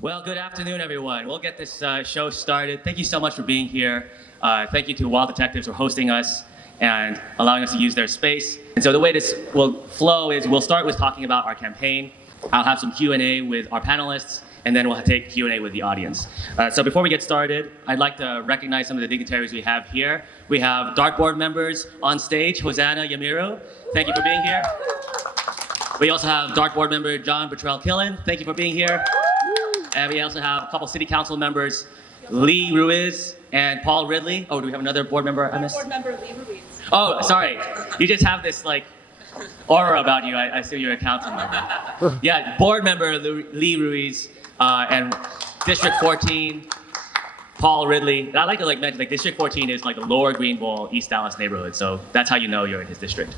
Well, good afternoon, everyone. We'll get this show started. Thank you so much for being here. Thank you to Wild Detectives for hosting us and allowing us to use their space. And so the way this will flow is we'll start with talking about our campaign. I'll have some Q&A with our panelists, and then we'll take Q&A with the audience. So before we get started, I'd like to recognize some of the dignitaries we have here. We have Dartboard members on stage, Hosanna Yamiru. Thank you for being here. We also have Dartboard member John Bottrell-Killen. Thank you for being here. And we also have a couple city council members, Lee Ruiz and Paul Ridley. Oh, do we have another board member I missed? Board member Lee Ruiz. Oh, sorry. You just have this like aura about you. I assume you're a council member. Yeah, board member Lee Ruiz and District 14, Paul Ridley. I like to mention District 14 is like the lower Greenville, East Dallas neighborhood. So that's how you know you're in his district.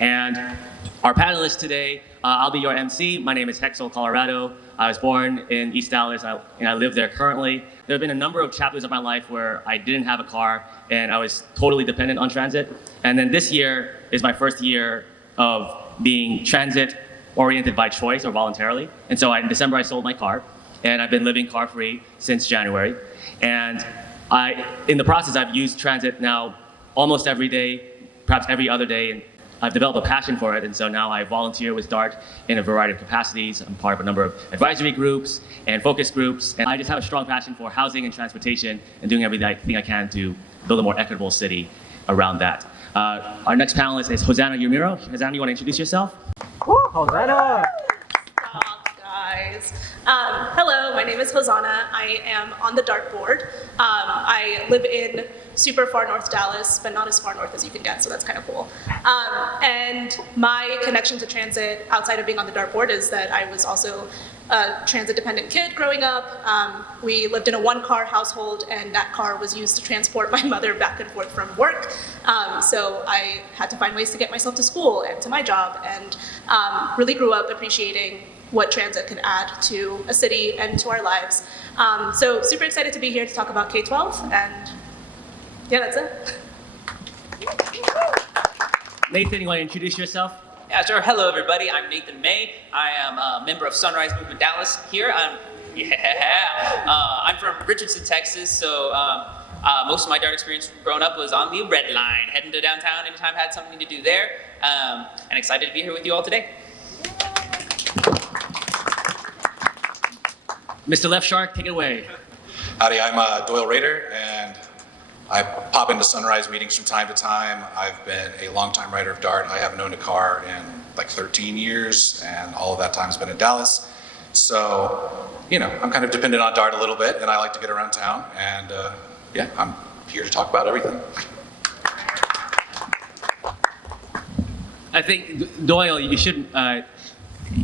And our panelists today, I'll be your MC. My name is Hexel Colorado. I was born in East Dallas, and I live there currently. There have been a number of chapters of my life where I didn't have a car, and I was totally dependent on transit. And then this year is my first year of being transit-oriented by choice or voluntarily. And so in December, I sold my car, and I've been living car-free since January. And in the process, I've used transit now almost every day, perhaps every other day, and I've developed a passion for it, and so now I volunteer with DART in a variety of capacities. I'm part of a number of advisory groups and focus groups, and I just have a strong passion for housing and transportation and doing everything I can to build a more equitable city around that. Our next panelist is Hosanna Yumiro. Hosanna, you want to introduce yourself? Hosanna! Stop, guys. Hello, my name is Hosanna. I am on the DART board. I live in super far north Dallas, but not as far north as you can get, so that's kind of cool. And my connection to transit outside of being on the DART board is that I was also a transit-dependent kid growing up. We lived in a one-car household, and that car was used to transport my mother back and forth from work. So I had to find ways to get myself to school and to my job, and really grew up appreciating what transit can add to a city and to our lives. So super excited to be here to talk about K-12, and yeah, that's it. Nathan, you want to introduce yourself? Yeah, sure. Hello, everybody. I'm Nathan May. I am a member of Sunrise Movement Dallas here. I'm from Richardson, Texas, so most of my DART experience growing up was on the Red Line, heading to downtown anytime I had something to do there, and excited to be here with you all today. Mr. Left Shark, take it away. Howdy, I'm Doyle Rader, and I pop into Sunrise meetings from time to time. I've been a longtime rider of DART. I haven't owned a car in like 13 years, and all of that time has been in Dallas. So, I'm kind of dependent on DART a little bit, and I like to get around town, and yeah, I'm here to talk about everything. I think, Doyle, you should,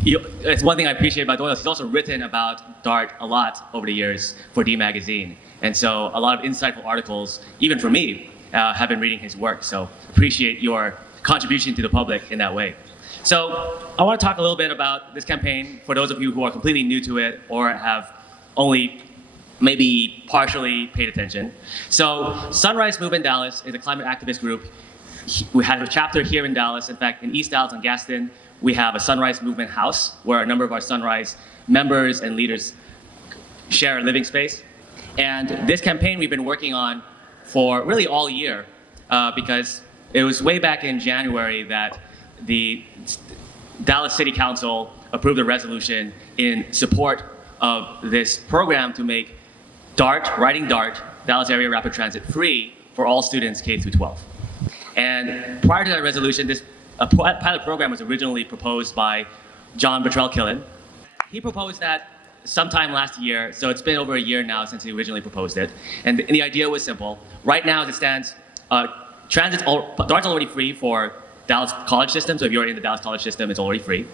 it's one thing I appreciate about Doyle. He's also written about DART a lot over the years for D Magazine. And so a lot of insightful articles, even for me, have been reading his work. So appreciate your contribution to the public in that way. So I want to talk a little bit about this campaign for those of you who are completely new to it or have only maybe partially paid attention. So Sunrise Movement Dallas is a climate activist group. We have a chapter here in Dallas. In fact, in East Dallas on Gaston, we have a Sunrise Movement house where a number of our Sunrise members and leaders share a living space. And this campaign we've been working on for really all year because it was way back in January that the Dallas City Council approved a resolution in support of this program to make DART, riding DART, Dallas Area Rapid Transit, free for all students K through 12. And prior to that resolution, this pilot program was originally proposed by John Bottrell-Killen. He proposed that sometime last year, so it's been over a year now since he originally proposed it. And the idea was simple. Right now, as it stands, DART's already free for Dallas college system, so if you're in the Dallas college system, it's already free.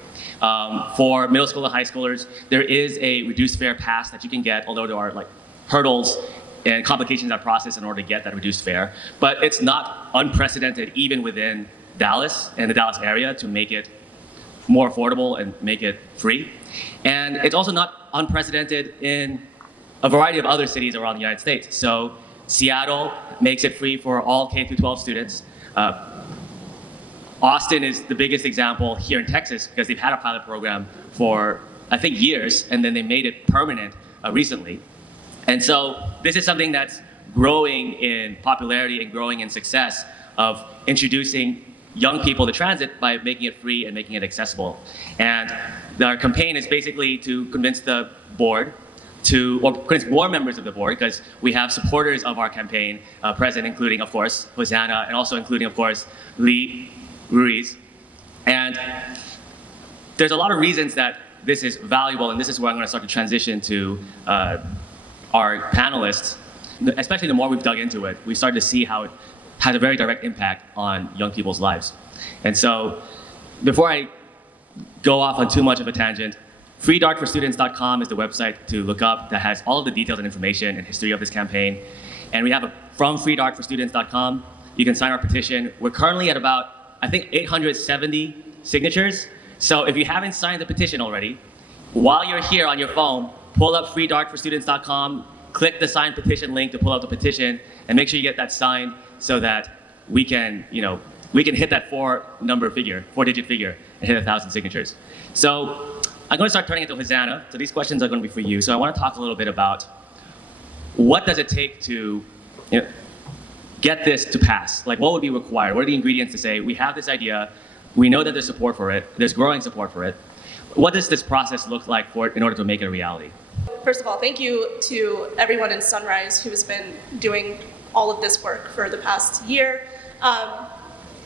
For middle school and high schoolers, there is a reduced fare pass that you can get, although there are hurdles and complications in that process in order to get that reduced fare. But it's not unprecedented even within Dallas and the Dallas area to make it more affordable and make it free. And it's also not unprecedented in a variety of other cities around the United States. So Seattle makes it free for all K through 12 students. Austin is the biggest example here in Texas because they've had a pilot program for, I think, years, and then they made it permanent recently. And so this is something that's growing in popularity and growing in success of introducing young people to transit by making it free and making it accessible. And our campaign is basically to convince the board or convince more members of the board, because we have supporters of our campaign present, including, of course, Hosanna, and also including, of course, Lee Ruiz. And there's a lot of reasons that this is valuable, and this is where I'm going to start to transition to our panelists. Especially the more we've dug into it, we started to see how it has a very direct impact on young people's lives. And so before I go off on too much of a tangent, freedartforstudents.com is the website to look up that has all of the details and information and history of this campaign. And we have from freedartforstudents.com, you can sign our petition. We're currently at about, I think, 870 signatures. So if you haven't signed the petition already, while you're here on your phone, pull up freedartforstudents.com, click the sign petition link to pull out the petition, and make sure you get that signed so that we can hit that four-digit figure, and hit 1,000 signatures. So I'm going to start turning it to Hosanna. So these questions are going to be for you. So I want to talk a little bit about what does it take to get this to pass? Like, what would be required? What are the ingredients to say, we have this idea, we know that there's support for it, there's growing support for it. What does this process look like in order to make it a reality? First of all, thank you to everyone in Sunrise who has been doing all of this work for the past year.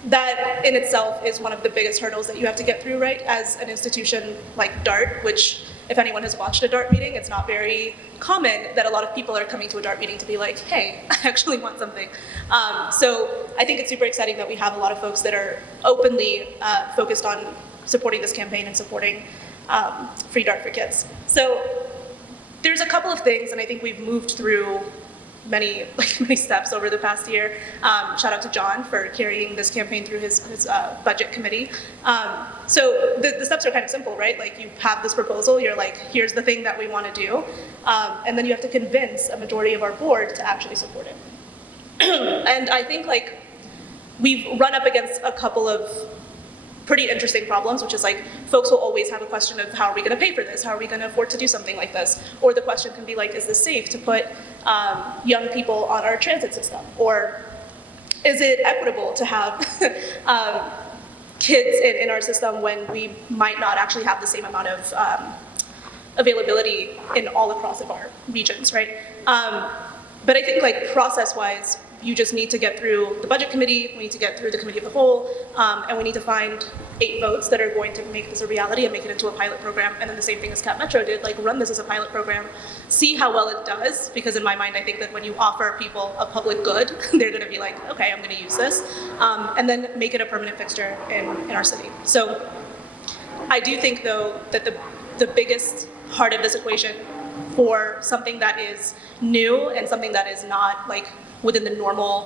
That in itself is one of the biggest hurdles that you have to get through, right? As an institution like DART, which if anyone has watched a DART meeting, it's not very common that a lot of people are coming to a DART meeting to be like, hey, I actually want something. So I think it's super exciting that we have a lot of folks that are openly focused on supporting this campaign and supporting free DART for kids. So there's a couple of things, and I think we've moved through many steps over the past year. Shout out to John for carrying this campaign through his budget committee. So the steps are kind of simple, right? Like, you have this proposal, you're like, here's the thing that we want to do, and then you have to convince a majority of our board to actually support it. And I think we've run up against a couple of pretty interesting problems, which is folks will always have a question of, how are we going to pay for this? How are we going to afford to do something like this? Or the question can be is this safe to put young people on our transit system? Or is it equitable to have kids in our system when we might not actually have the same amount of availability in all across of our regions, right? But I think process-wise, you just need to get through the budget committee, we need to get through the committee of the whole, and we need to find 8 votes that are going to make this a reality and make it into a pilot program. And then the same thing as Cap Metro did, run this as a pilot program, see how well it does, because in my mind, I think that when you offer people a public good, they're gonna be like, okay, I'm gonna use this, and then make it a permanent fixture in our city. So I do think, though, that the biggest part of this equation for something that is new and something that is not within the normal,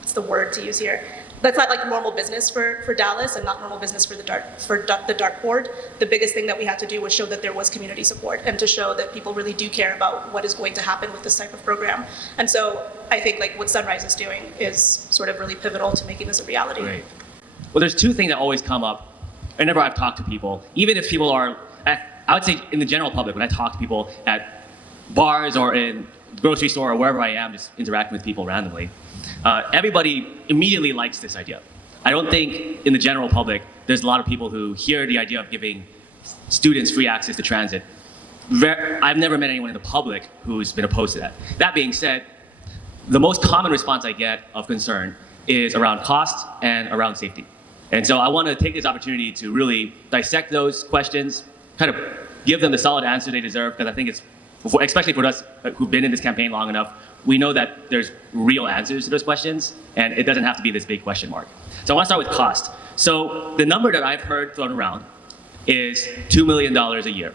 what's the word to use here? That's not normal business for Dallas and not normal business for the DART board. The biggest thing that we had to do was show that there was community support and to show that people really do care about what is going to happen with this type of program. And so I think what Sunrise is doing is sort of really pivotal to making this a reality. Right. Well, there's 2 things that always come up whenever I've talked to people, even if people are, I would say in the general public, when I talk to people at bars or in grocery store or wherever I am, just interacting with people randomly, everybody immediately likes this idea. I don't think in the general public, there's a lot of people who hear the idea of giving students free access to transit. I've never met anyone in the public who's been opposed to that. That being said, the most common response I get of concern is around cost and around safety. And so I want to take this opportunity to really dissect those questions, kind of give them the solid answer they deserve, because I think it's, especially for us who've been in this campaign long enough, we know that there's real answers to those questions, and it doesn't have to be this big question mark. So I want to start with cost. So the number that I've heard thrown around is $2 million a year.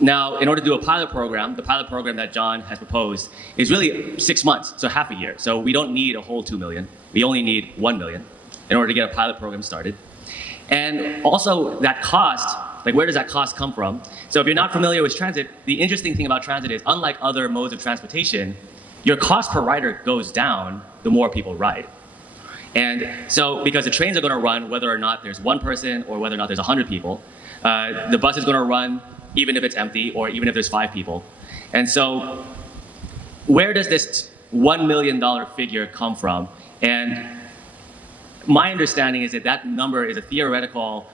Now, in order to do a pilot program, the pilot program that John has proposed is really 6 months, so half a year. So we don't need a whole 2 million. We only need 1 million in order to get a pilot program started. And also that cost, where does that cost come from? So if you're not familiar with transit, the interesting thing about transit is, unlike other modes of transportation, your cost per rider goes down the more people ride. And so because the trains are going to run whether or not there's 1 person or whether or not there's 100 people, the bus is going to run even if it's empty or even if there's 5 people. And so where does this $1 million figure come from? And my understanding is that that number is a theoretical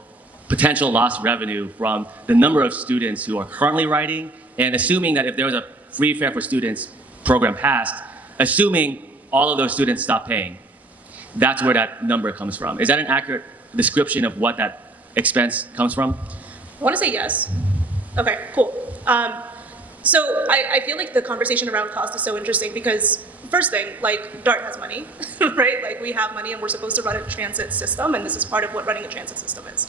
potential lost revenue from the number of students who are currently writing, and assuming that if there was a free fare for students program passed, assuming all of those students stop paying, that's where that number comes from. Is that an accurate description of what that expense comes from? I want to say yes. Okay, cool. So I feel like the conversation around cost is so interesting because first thing, like DART has money, right? Like we have money and we're supposed to run a transit system, and this is part of what running a transit system is.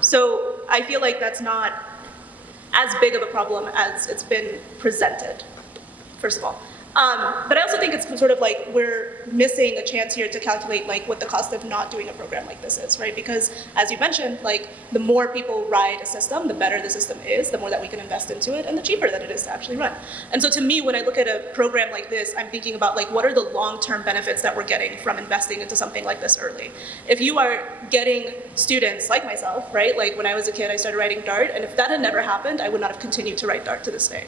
So I feel like that's not as big of a problem as it's been presented, first of all. But I also think it's sort of like we're missing a chance here to calculate like what the cost of not doing a program like this is, right? Because as you mentioned, like the more people ride a system, the better the system is, the more that we can invest into it, and the cheaper that it is to actually run. And so to me, when I look at a program like this, I'm thinking about like what are the long-term benefits that we're getting from investing into something like this early. If you are getting students like myself, right? Like when I was a kid, I started writing DART, and if that had never happened, I would not have continued to write DART to this day.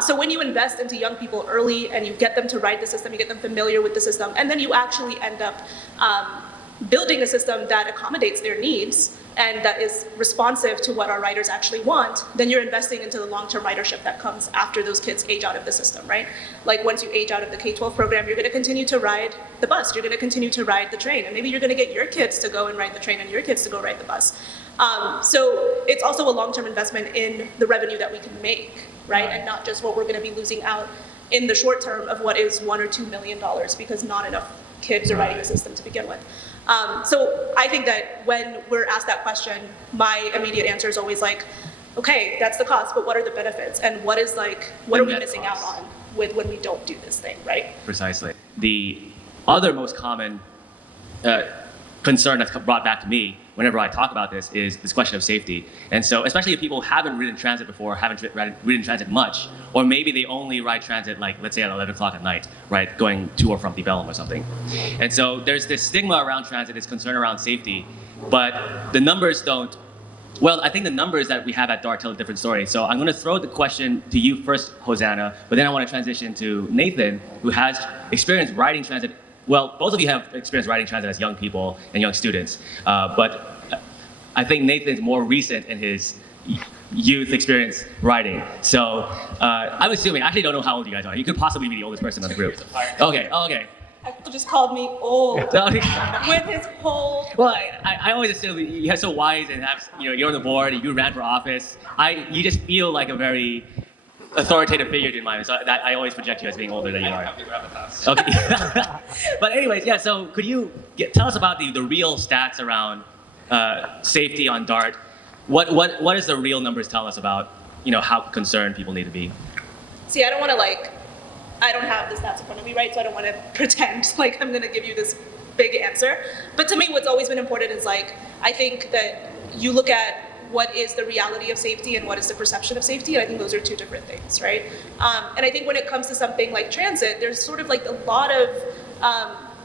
So when you invest into young people early and you get them to ride the system, you get them familiar with the system, and then you actually end up building a system that accommodates their needs and that is responsive to what our riders actually want, then you're investing into the long-term ridership that comes after those kids age out of the system, right? Like once you age out of the K-12 program, you're gonna continue to ride the bus, you're gonna continue to ride the train, and maybe you're gonna get your kids to go and ride the train and your kids to go ride the bus. So it's also a long-term investment in the revenue that we can make, right? And not just what we're gonna be losing out in the short term of what is $1 or $2 million because not enough kids are riding the system to begin with. So I think that when we're asked that question, my immediate answer is always like, okay, that's the cost, but what are the benefits? And what is like, what are we missing out on with when we don't do this thing, right? Precisely. The other most common concern that's brought back to me whenever I talk about this is this question of safety. And so, especially if people haven't ridden transit before, haven't ridden transit much, or maybe they only ride transit, like, let's say at 11 o'clock at night, right, going to or from the Bellum or something. And so there's this stigma around transit, this concern around safety, but the numbers don't, well, I think the numbers that we have at DART tell a different story. So I'm going to throw the question to you first, Hosanna, but then I want to transition to Nathan, who has experience riding transit. Well, both of you have experience riding transit as young people and young students, but I think Nathan's more recent in his youth experience riding. So I'm assuming, I actually don't know how old you guys are. You could possibly be the oldest person in the group. Okay, okay. Michael just called me old with his whole. Well, I always assume you're so wise and have, you're on the board, you ran for office. You just feel like a very authoritative figure in mind, so that I always project you as being older than you are. Okay. But anyways, yeah, so could you tell us about the real stats around safety on DART? What does the real numbers tell us about how concerned people need to be? See, I don't want to I don't have the stats in front of me, right? So I don't want to pretend like I'm going to give you this big answer. But to me, what's always been important is I think that you look at what is the reality of safety and what is the perception of safety, and I think those are two different things, right? And I think when it comes to something like transit, there's sort of a lot of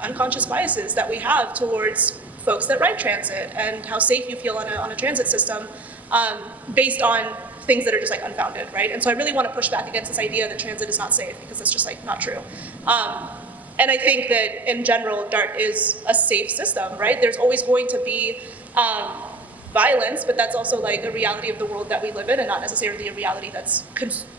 unconscious biases that we have towards folks that ride transit and how safe you feel on a transit system based on things that are just unfounded, right? And so I really want to push back against this idea that transit is not safe because it's just not true. And I think that in general, DART is a safe system, right? There's always going to be violence, but that's also a reality of the world that we live in and not necessarily a reality that's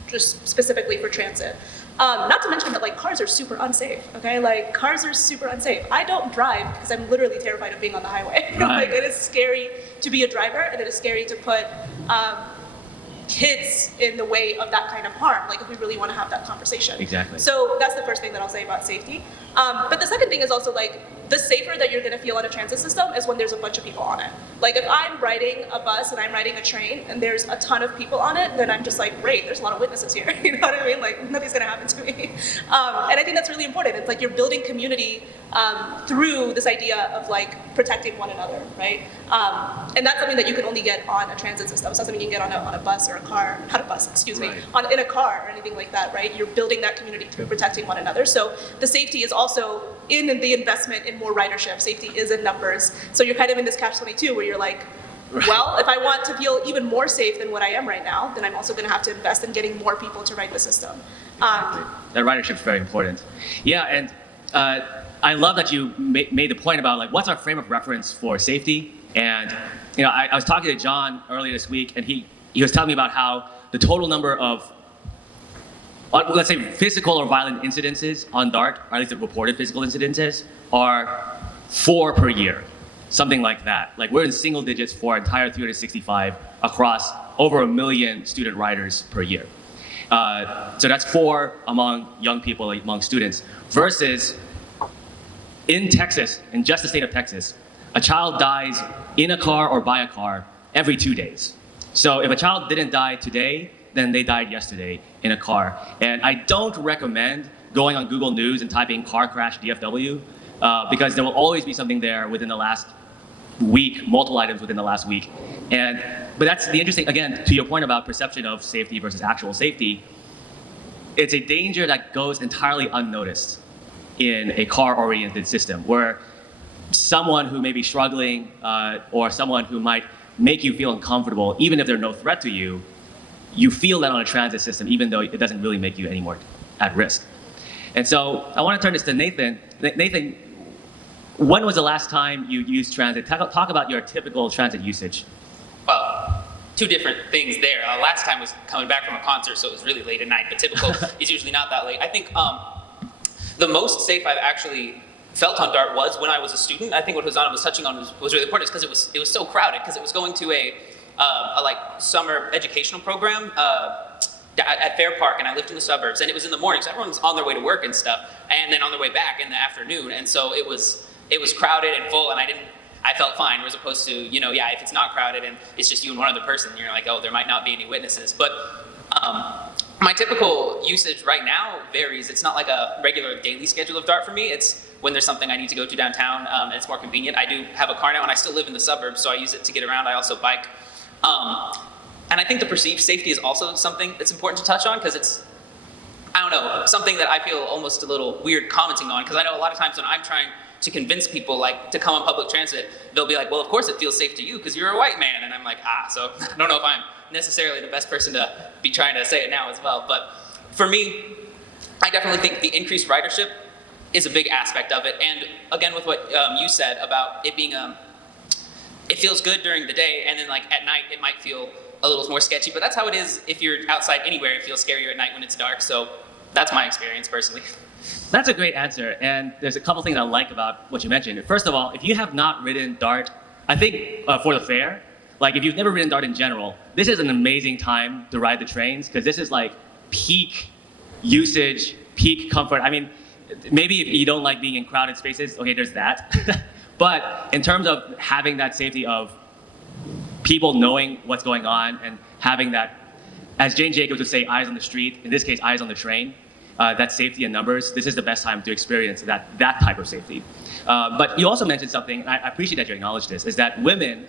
just specifically for transit. Not to mention that cars are super unsafe, okay? Cars are super unsafe. I don't drive because I'm literally terrified of being on the highway. Right. It is scary to be a driver, and it is scary to put kids in the way of that kind of harm, if we really want to have that conversation. Exactly. So that's the first thing that I'll say about safety. But the second thing is also the safer that you're going to feel on a transit system is when there's a bunch of people on it. If I'm riding a bus and I'm riding a train and there's a ton of people on it, then I'm just great, there's a lot of witnesses here. You know what I mean? Nothing's going to happen to me. And I think that's really important. It's you're building community through this idea of protecting one another, right? And that's something that you can only get on a transit system. It's not something you can get on a bus or a car, not a bus, excuse me, in a car or anything like that, right? You're building that community through protecting one another. So the safety is also in the investment in more ridership. Safety is in numbers. So you're kind of in this catch-22 where you're well, if I want to feel even more safe than what I am right now, then I'm also going to have to invest in getting more people to ride the system. That ridership is very important. Yeah, and I love that you made the point about like what's our frame of reference for safety. And I was talking to John earlier this week, and he was telling me about how the total number of let's say physical or violent incidences on DART, or at least the reported physical incidences, are 4 per year. Something like that. Like we're in single digits for our entire 365 across over 1 million student riders per year. So that's 4 among young people, among students, versus in Texas, in just the state of Texas, a child dies in a car or by a car every 2 days. So if a child didn't die today, then they died yesterday in a car. And I don't recommend going on Google News and typing car crash DFW, because there will always be something there within the last week, multiple items within the last week. But that's the interesting, again, to your point about perception of safety versus actual safety, it's a danger that goes entirely unnoticed in a car-oriented system, where someone who may be struggling or someone who might make you feel uncomfortable, even if they're no threat to you, you feel that on a transit system, even though it doesn't really make you any more at risk. And so I want to turn this to Nathan. Nathan, when was the last time you used transit? Talk about your typical transit usage. Well, 2 different things there. Last time was coming back from a concert, so it was really late at night, but typical is usually not that late. I think the most safe I've actually felt on DART was when I was a student. I think what Hosanna was touching on was really important, because it was so crowded, because it was going to a like summer educational program at Fair Park, and I lived in the suburbs, and it was in the morning, so everyone's on their way to work and stuff, and then on their way back in the afternoon, and so it was crowded and full, and I felt fine, as opposed to, if it's not crowded and it's just you and one other person, you're like, oh, there might not be any witnesses. But my typical usage right now varies. It's not like a regular daily schedule of DART for me. It's when there's something I need to go to downtown, and it's more convenient. I do have a car now, and I still live in the suburbs, so I use it to get around. I also bike. And I think the perceived safety is also something that's important to touch on, because it's, I don't know, something that I feel almost a little weird commenting on, because I know a lot of times when I'm trying to convince people like to come on public transit, they'll be like, well, of course it feels safe to you because you're a white man. And I'm like, so I don't know if I'm necessarily the best person to be trying to say it now as well. But for me, I definitely think the increased ridership is a big aspect of it. And again, with what you said about it being, it feels good during the day, and then like at night it might feel a little more sketchy, but that's how it is if you're outside anywhere. It feels scarier at night when it's dark. So that's my experience personally. That's a great answer, and there's a couple things I like about what you mentioned. First of all, if you have not ridden DART, I think for the fair, like if you've never ridden DART in general, this is an amazing time to ride the trains, because this is like peak usage, peak comfort. I mean, maybe if you don't like being in crowded spaces, okay, there's that. But in terms of having that safety of people knowing what's going on and having that, as Jane Jacobs would say, eyes on the street, in this case, eyes on the train, that safety in numbers, this is the best time to experience that type of safety. But you also mentioned something, and I appreciate that you acknowledge this, is that women,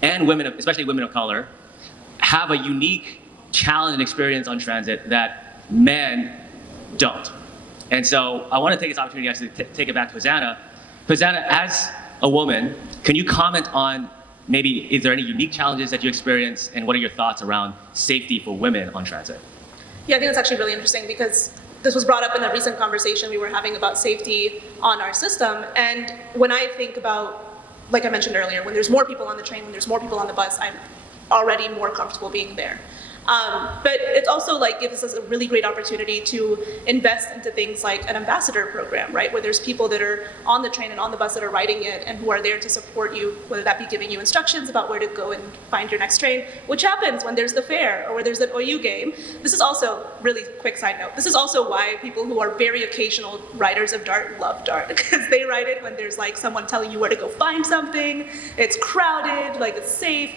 and women, especially women of color, have a unique challenge and experience on transit that men don't. And so I want to take this opportunity to actually take it back to Hosanna. Hosanna, as a woman, can you comment on maybe, is there any unique challenges that you experience, and what are your thoughts around safety for women on transit? Yeah, I think that's actually really interesting, because this was brought up in a recent conversation we were having about safety on our system. And when I think about, like I mentioned earlier, when there's more people on the train, when there's more people on the bus, I'm already more comfortable being there. But it also like gives us a really great opportunity to invest into things like an ambassador program, right? Where there's people that are on the train and on the bus that are riding it and who are there to support you, whether that be giving you instructions about where to go and find your next train, which happens when there's the fair or where there's an OU game. This is also, really quick side note, this is also why people who are very occasional riders of DART love DART, because they ride it when there's like someone telling you where to go find something, it's crowded, like it's safe,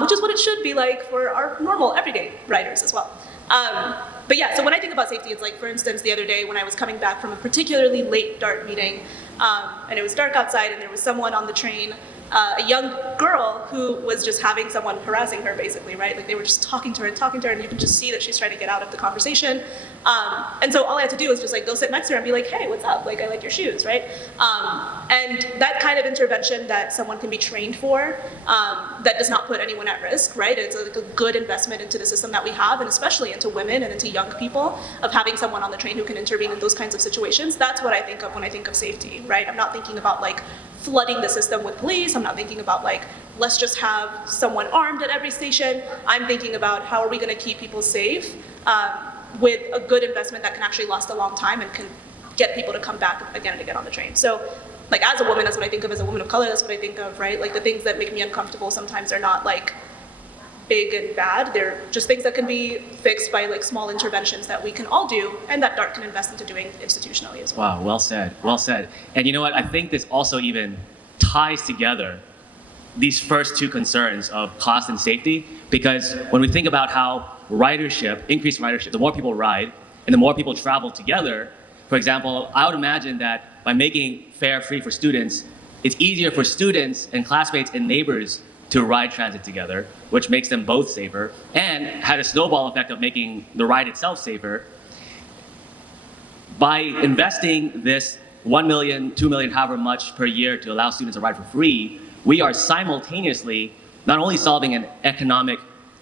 which is what it should be like for our normal everyday riders as well. But yeah, so when I think about safety, it's like, for instance, the other day when I was coming back from a particularly late DART meeting, and it was dark outside and there was someone on the train a young girl who was just having someone harassing her, basically, right? Like they were just talking to her, and you can just see that she's trying to get out of the conversation. And so all I had to do was just like go sit next to her and be like, hey, what's up? Like, I like your shoes, right? And that kind of intervention that someone can be trained for, that does not put anyone at risk, right? It's like a good investment into the system that we have, and especially into women and into young people, of having someone on the train who can intervene in those kinds of situations. That's what I think of when I think of safety, right? I'm not thinking about like flooding the system with police. I'm not thinking about like, let's just have someone armed at every station. I'm thinking about how are we going to keep people safe with a good investment that can actually last a long time and can get people to come back again and again on the train. So like as a woman, that's what I think of. As a woman of color, that's what I think of, right? Like the things that make me uncomfortable sometimes are not like big and bad. They're just things that can be fixed by like small interventions that we can all do and that DART can invest into doing institutionally as well. Wow, well said, well said. And you know what, I think this also even ties together these first two concerns of cost and safety, because when we think about how ridership, increased ridership, the more people ride and the more people travel together, for example, I would imagine that by making fare free for students, it's easier for students and classmates and neighbors to ride transit together, which makes them both safer, and had a snowball effect of making the ride itself safer. By investing this 1 million, 2 million, however much per year to allow students to ride for free, we are simultaneously not only solving an economic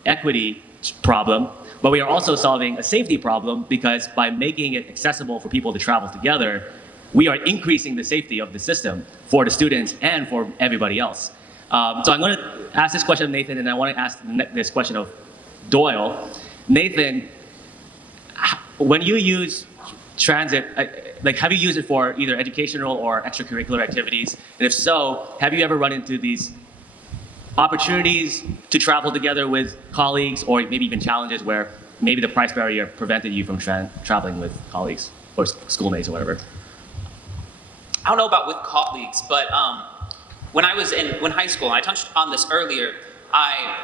equity problem, but we are also solving a safety problem, because by making it accessible for people to travel together, we are increasing the safety of the system for the students and for everybody else. So I'm going to ask this question of Nathan, and I want to ask this question of Doyle. Nathan, when you use transit, like have you used it for either educational or extracurricular activities? And if so, have you ever run into these opportunities to travel together with colleagues, or maybe even challenges where maybe the price barrier prevented you from traveling with colleagues or schoolmates or whatever? I don't know about with colleagues, but when I was in high school, and I touched on this earlier, I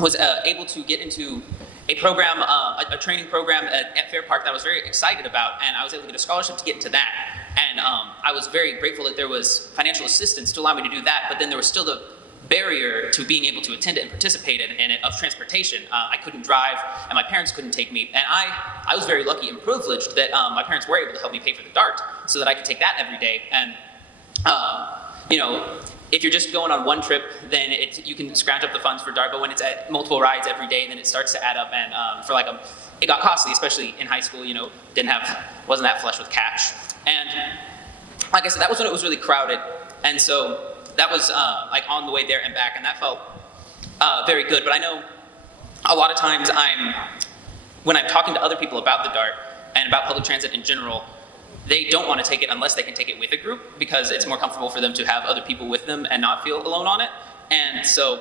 was able to get into a program, a training program at Fair Park that I was very excited about, and I was able to get a scholarship to get into that. And I was very grateful that there was financial assistance to allow me to do that, but then there was still the barrier to being able to attend it and participate in it of transportation. I couldn't drive, and my parents couldn't take me, and I was very lucky and privileged that my parents were able to help me pay for the DART so that I could take that every day. And you know, if you're just going on one trip, then you can scrounge up the funds for DART, but when it's at multiple rides every day, then it starts to add up, and it got costly, especially in high school. You know, wasn't that flush with cash, and like I said, that was when it was really crowded, and so that was like on the way there and back, and that felt very good. But I know a lot of times when I'm talking to other people about the DART and about public transit in general, they don't want to take it unless they can take it with a group, because it's more comfortable for them to have other people with them and not feel alone on it. And so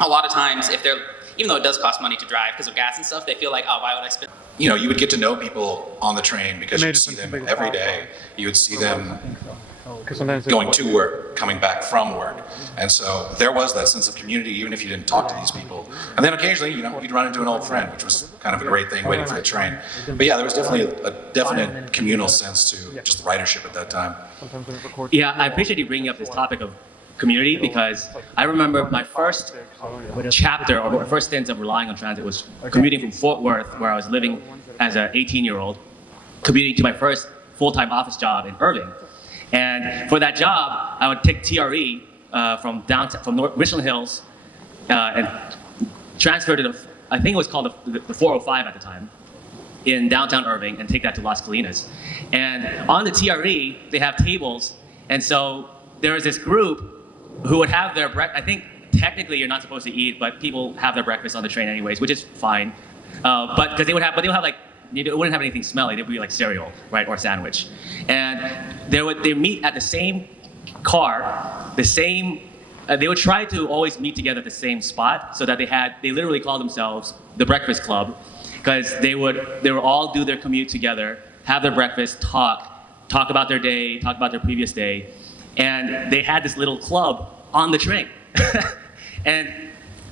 a lot of times, even though it does cost money to drive because of gas and stuff, they feel like, oh, why would I spend? You know, you would get to know people on the train because you'd see them every day. You would see them going to work, coming back from work. And so there was that sense of community, even if you didn't talk to these people. And then occasionally, you know, you'd run into an old friend, which was kind of a great thing waiting for the train. But yeah, there was definitely a definite communal sense to just the ridership at that time. Yeah, I appreciate you bringing up this topic of community, because I remember my first chapter or my first stint of relying on transit was commuting from Fort Worth, where I was living as an 18-year-old, commuting to my first full-time office job in Irving. And for that job, I would take TRE from Richland Hills and transfer to I think it was called the 405 at the time, in downtown Irving, and take that to Las Colinas. And on the TRE, they have tables, and so there was this group who would have their breakfast. I think technically you're not supposed to eat, but people have their breakfast on the train anyways, which is fine. But because they would have like, it wouldn't have anything smelly. It would be like cereal, right, or sandwich. And they meet at the same car, they would try to always meet together at the same spot, so that they literally called themselves the Breakfast Club, because they would all do their commute together, have their breakfast, talk about their day, talk about their previous day, and they had this little club on the train. And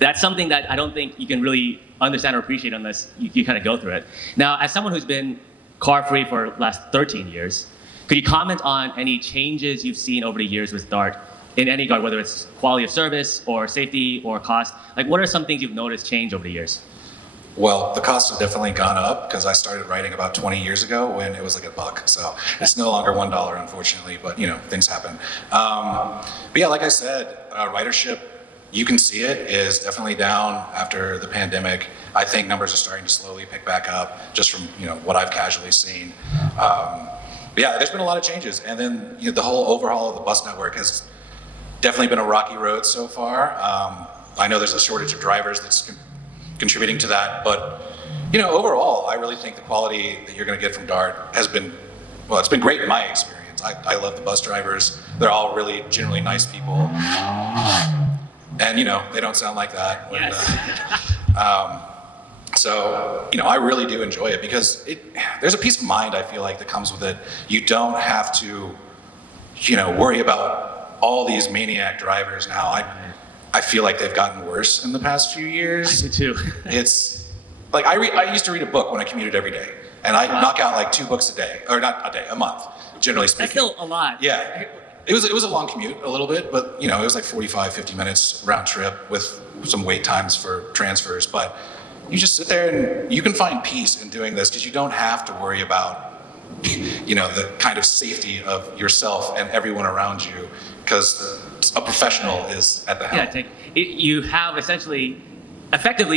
that's something that I don't think you can really understand or appreciate unless you kind of go through it. Now, as someone who's been car-free for the last 13 years, could you comment on any changes you've seen over the years with DART in any regard, whether it's quality of service or safety or cost? Like, what are some things you've noticed change over the years? Well, the costs have definitely gone up because I started writing about 20 years ago when it was like $1. So it's no longer $1, unfortunately, but things happen. But yeah, like I said, ridership, you can see it, is definitely down after the pandemic. I think numbers are starting to slowly pick back up just from what I've casually seen. But yeah, there's been a lot of changes. And then the whole overhaul of the bus network has definitely been a rocky road so far. I know there's a shortage of drivers that's contributing to that, but overall, I really think the quality that you're going to get from DART has been, well, it's been great in my experience. I love the bus drivers. They're all really generally nice people, and they don't sound like that. When, so I really do enjoy it because there's a peace of mind I feel like that comes with it. You don't have to, worry about all these maniac drivers now. I feel like they've gotten worse in the past few years. I do too. It's like I used to read a book when I commuted every day, and I knock out like 2 books a day, or not a day, a month, generally speaking. That's still a lot. Yeah, it was a long commute, a little bit, but it was like 45, 50 minutes round trip with some wait times for transfers. But you just sit there and you can find peace in doing this because you don't have to worry about the kind of safety of yourself and everyone around you, because a professional is at the helm. Yeah, you have effectively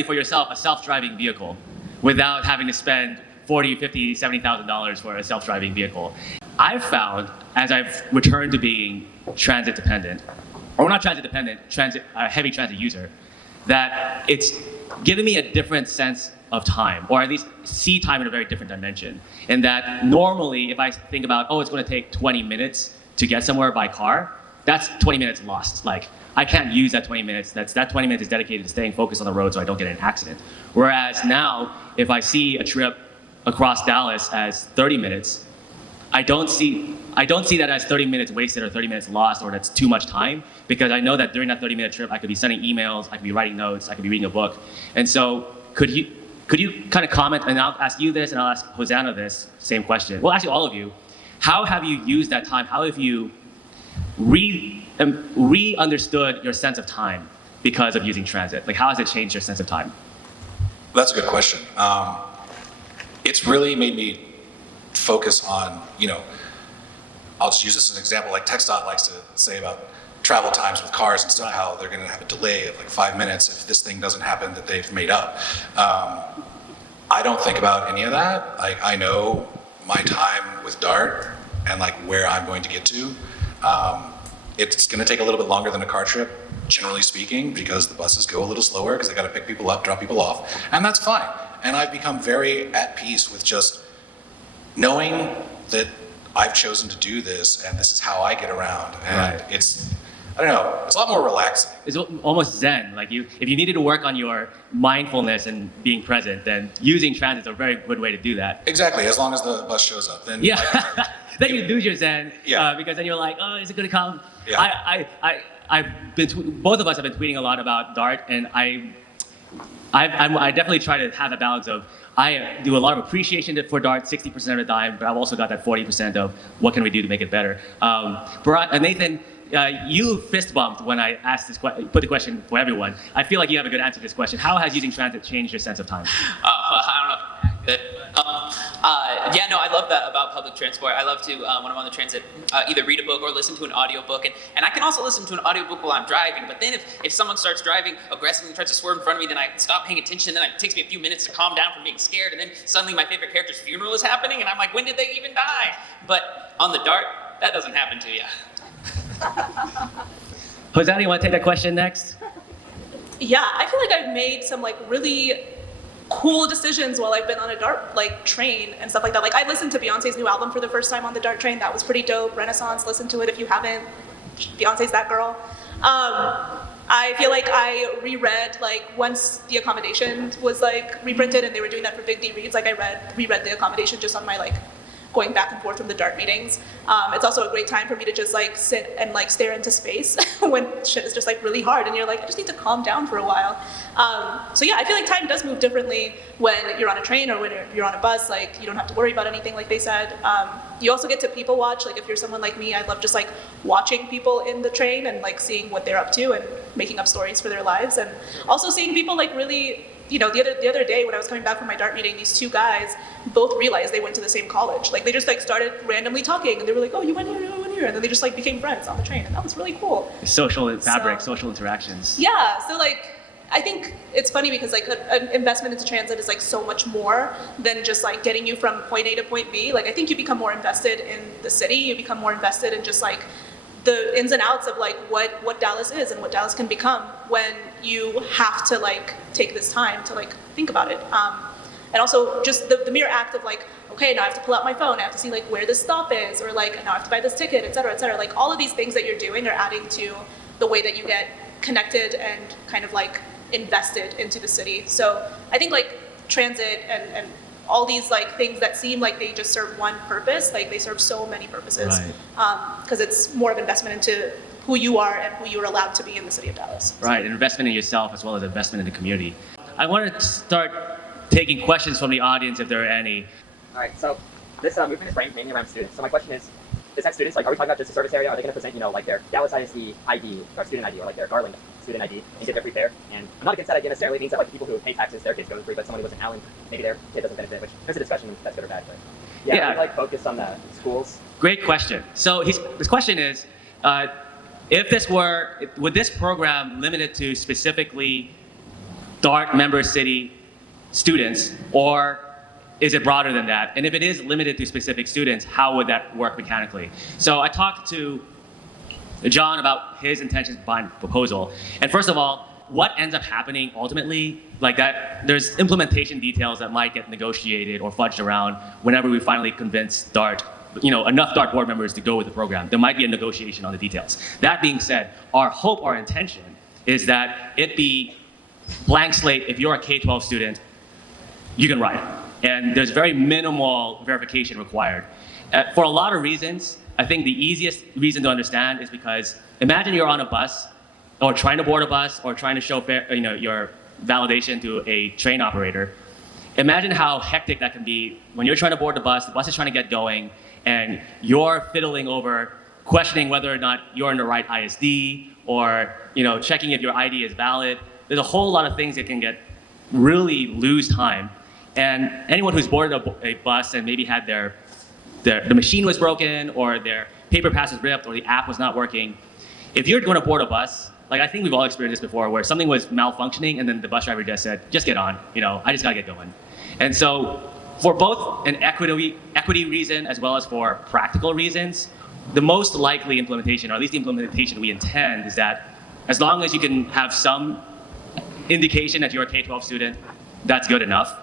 for yourself, a self-driving vehicle without having to spend $40,000, $50,000, $70,000 for a self-driving vehicle. I've found, as I've returned to being transit dependent, or not transit dependent, heavy transit user, that it's given me a different sense of time, or at least see time in a very different dimension. In that normally, if I think about, it's going to take 20 minutes to get somewhere by car, that's 20 minutes lost. Like, I can't use that 20 minutes. That 20 minutes is dedicated to staying focused on the road so I don't get in an accident. Whereas now, if I see a trip across Dallas as 30 minutes, I don't see that as 30 minutes wasted or 30 minutes lost or that's too much time, because I know that during that 30-minute trip, I could be sending emails, I could be writing notes, I could be reading a book. And so could you kind of comment, and I'll ask you this and I'll ask Hosanna this same question. Well, actually all of you. How have you used that time? How have you re-understood your sense of time because of using transit? Like, how has it changed your sense of time? That's a good question. It's really made me focus on, I'll just use this as an example, like TxDOT likes to say about travel times with cars and stuff, how they're going to have a delay of like 5 minutes if this thing doesn't happen that they've made up. I don't think about any of that. Like, I know my time with DART and like where I'm going to get to. It's going to take a little bit longer than a car trip, generally speaking, because the buses go a little slower because they got to pick people up, drop people off, and that's fine. And I've become very at peace with just knowing that I've chosen to do this and this is how I get around. And Right. it's a lot more relaxing. It's almost zen. Like, if you needed to work on your mindfulness and being present, then using transit is a very good way to do that. Exactly, as long as the bus shows up. Then Yeah. Then you lose your zen, Yeah. because then you're like, is it going to come? Yeah. Both of us have been tweeting a lot about DART, and I definitely try to have a balance of, I do a lot of appreciation for DART 60% of the time, but I've also got that 40% of what can we do to make it better. Nathan, you fist bumped when I asked put the question for everyone. I feel like you have a good answer to this question. How has using transit changed your sense of time? I don't know. Good. I love that about public transport. I love to, when I'm on the transit, either read a book or listen to an audiobook. And I can also listen to an audiobook while I'm driving. But then if someone starts driving aggressively and tries to swerve in front of me, then I stop paying attention. Then it takes me a few minutes to calm down from being scared. And then suddenly my favorite character's funeral is happening. And I'm like, when did they even die? But on the DART, that doesn't happen to you. Hosanna, you want to take that question next? Yeah, I feel like I've made some like really cool decisions while I've been on a DART like train and stuff like that. Like, I listened to Beyonce's new album for the first time on the DART train. That was pretty dope. Renaissance, listen to it if you haven't. Beyonce's that girl. I feel like I reread, like, once the accommodation was like reprinted and they were doing that for Big D Reads, like I reread the accommodation just on my like going back and forth from the Dart meetings. It's also a great time for me to just like sit and like stare into space when shit is just like really hard and you're like, I just need to calm down for a while. So yeah, I feel like time does move differently when you're on a train or when you're on a bus. Like you don't have to worry about anything, like they said. You also get to people watch. Like if you're someone like me, I love just like watching people in the train and like seeing what they're up to and making up stories for their lives, and also seeing people like really, you know, the other day when I was coming back from my Dart meeting, these two guys both realized they went to the same college. Like they just like started randomly talking and they were like, oh, you went here, you went here, and then they just like became friends on the train, and that was really cool. Social fabric, social interactions. Yeah, so like I think it's funny because like an investment into transit is like so much more than just like getting you from point A to point B. Like I think you become more invested in the city, you become more invested in just like the ins and outs of like what Dallas is and what Dallas can become when you have to like take this time to like think about it. And also just the mere act of like, okay, now I have to pull out my phone, I have to see like where this stop is, or like now I have to buy this ticket, et cetera, et cetera. Like all of these things that you're doing are adding to the way that you get connected and kind of like invested into the city. So I think like transit and all these like things that seem like they just serve one purpose, like they serve so many purposes, because it's more of investment into who you are and who you are allowed to be in the city of Dallas. Right, an investment in yourself as well as investment in the community. I want to start taking questions from the audience if there are any. All right, so this movement is framed mainly around students. So my question is that students, like, are we talking about just a service area? Are they going to present, you know, like their Dallas ISD ID or student ID or like their Garland student ID and get their free fare? And I'm not against that idea necessarily. It means that like people who pay taxes, their kids go free, but someone who lives in Allen, maybe their kid doesn't benefit, which there's a discussion if that's good or bad. But yeah, we like focus on the schools. Great question. So his question is, would this program limited to specifically DART member city students, or is it broader than that? And if it is limited to specific students, how would that work mechanically? So I talked to John about his intentions behind the proposal. And first of all, what ends up happening ultimately, like that, there's implementation details that might get negotiated or fudged around whenever we finally convince DART, you know, enough DART board members to go with the program. There might be a negotiation on the details. That being said, our hope, our intention is that it be blank slate. If you're a K-12 student, you can ride it. And there's very minimal verification required. For a lot of reasons, I think the easiest reason to understand is because imagine you're on a bus or trying to board a bus or trying to show your validation to a train operator. Imagine how hectic that can be when you're trying to board the bus is trying to get going, and you're fiddling over questioning whether or not you're in the right ISD or checking if your ID is valid. There's a whole lot of things that can get really lose time. And anyone who's boarded a bus and maybe had the machine was broken or their paper pass was ripped or the app was not working, if you're going to board a bus, like I think we've all experienced this before, where something was malfunctioning and then the bus driver just said, just get on, I just gotta get going. And so for both an equity reason as well as for practical reasons, the most likely implementation, or at least the implementation we intend, is that as long as you can have some indication that you're a K-12 student, that's good enough.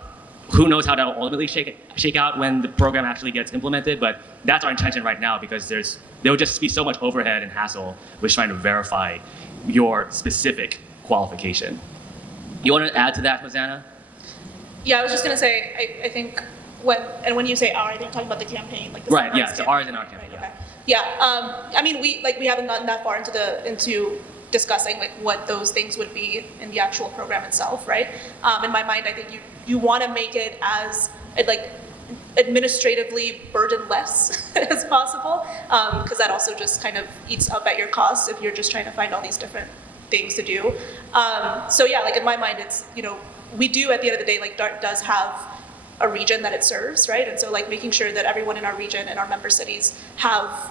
Who knows how that will ultimately shake out when the program actually gets implemented, but that's our intention right now, because there will just be so much overhead and hassle with trying to verify your specific qualification. You want to add to that, Hosanna? Yeah, I was just going to say, I think when you say our, I think you're talking about the campaign. Like the right, yeah, so ours and our campaign. Right, yeah. Okay. I mean, we haven't gotten that far into discussing like what those things would be in the actual program itself, right? In my mind, I think you want to make it as like administratively burdenless as possible, because that also just kind of eats up at your costs if you're just trying to find all these different things to do. So yeah, like in my mind, it's we do at the end of the day, like DART does have a region that it serves, right? And so like making sure that everyone in our region and our member cities have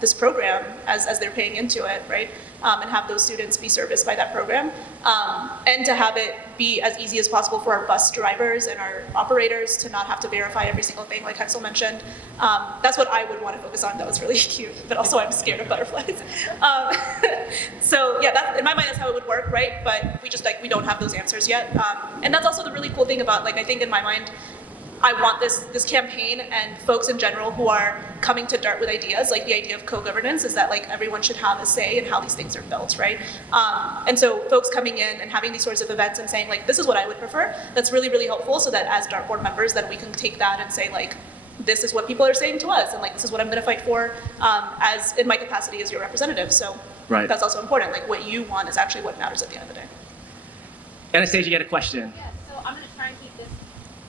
this program as they're paying into it, right? And have those students be serviced by that program, and to have it be as easy as possible for our bus drivers and our operators to not have to verify every single thing, like Hexel mentioned. That's what I would want to focus on. That was really cute, but also I'm scared of butterflies. So yeah, in my mind, that's how it would work, right? But we don't have those answers yet. And that's also the really cool thing about, like, I think in my mind, I want this campaign and folks in general who are coming to DART with ideas, like the idea of co-governance, is that like everyone should have a say in how these things are built, right? And so folks coming in and having these sorts of events and saying like, this is what I would prefer, that's really, really helpful, so that as DART board members, then we can take that and say like, this is what people are saying to us, and like this is what I'm going to fight for as in my capacity as your representative. So Right. that's also important. Like what you want is actually what matters at the end of the day. Anastasia, you had a question. Yeah, so I'm going to try and keep this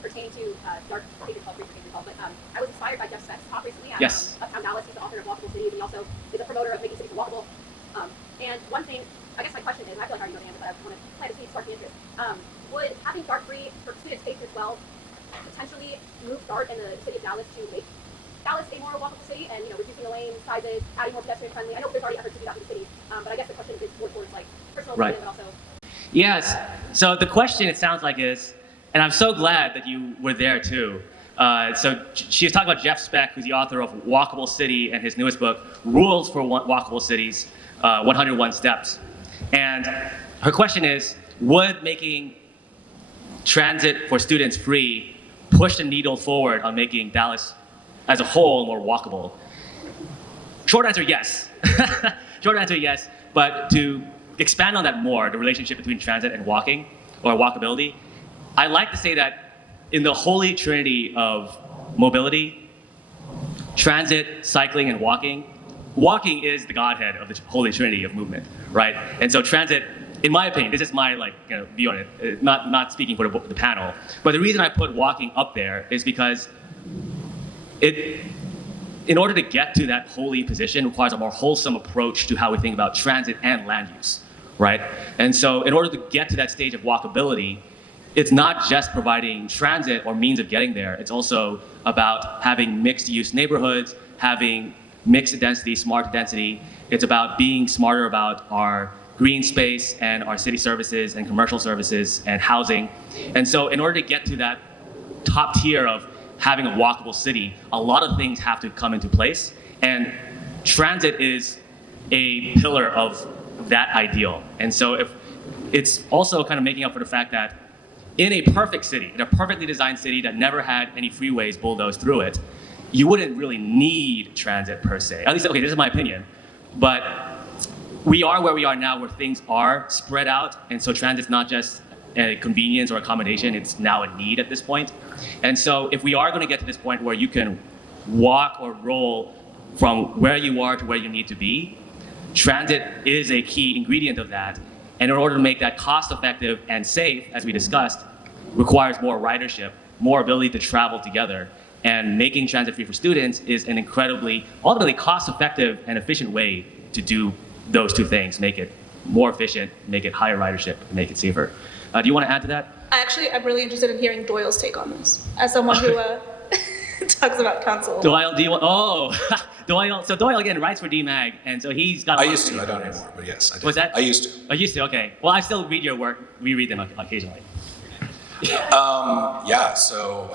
pertaining to dark K-12, free K-12, but I was inspired by Jeff Speck's talk recently at Yes. Uptown Dallas. He's the author of Walkable Cities, and he also is a promoter of making cities walkable. And one thing, I guess my question is, and I feel like I already know the answer, but I want to plant a seed, spark the interest. Would having DART free for students K through 12 potentially move DART in the city of Dallas to make Dallas a more walkable city and, reducing the lane sizes, adding more pedestrian friendly? I know there's already efforts to do that in the city, but I guess the question is more towards like personal Right. opinion, but also Yes. So the question, it sounds like, is, and I'm so glad that you were there too. So she was talking about Jeff Speck, who's the author of Walkable City and his newest book, Rules for Walkable Cities, 101 Steps. And her question is, would making transit for students free push the needle forward on making Dallas as a whole more walkable? Short answer, yes. Short answer, yes. But to expand on that more, the relationship between transit and walking, or walkability, I like to say that in the holy trinity of mobility, transit, cycling, and walking is the godhead of the holy trinity of movement, right? And so transit, in my opinion, this is my view on it, not speaking for the panel, but the reason I put walking up there is because in order to get to that holy position requires a more wholesome approach to how we think about transit and land use, right? And so in order to get to that stage of walkability, it's not just providing transit or means of getting there, it's also about having mixed use neighborhoods, having mixed density, smart density. It's about being smarter about our green space and our city services and commercial services and housing. And so in order to get to that top tier of having a walkable city, a lot of things have to come into place. And transit is a pillar of that ideal. And so if it's also kind of making up for the fact that in a perfect city, in a perfectly designed city that never had any freeways bulldozed through it, you wouldn't really need transit per se. At least, okay, this is my opinion. But we are where we are now, where things are spread out. And so transit's not just a convenience or accommodation, it's now a need at this point. And so if we are going to get to this point where you can walk or roll from where you are to where you need to be, transit is a key ingredient of that. And in order to make that cost effective and safe, as we discussed, requires more ridership, more ability to travel together. And making transit free for students is an incredibly, ultimately cost effective and efficient way to do those two things, make it more efficient, make it higher ridership, make it safer. Do you want to add to that? I'm really interested in hearing Doyle's take on this, as someone who talks about council. Doyle, do you want, Doyle, so Doyle again writes for DMAG, and so he's got a I lot used of to, I don't this. anymore, but yes, I did. Was that? I used to. I used to, okay. Well, I still read your work, reread them occasionally. Yeah, so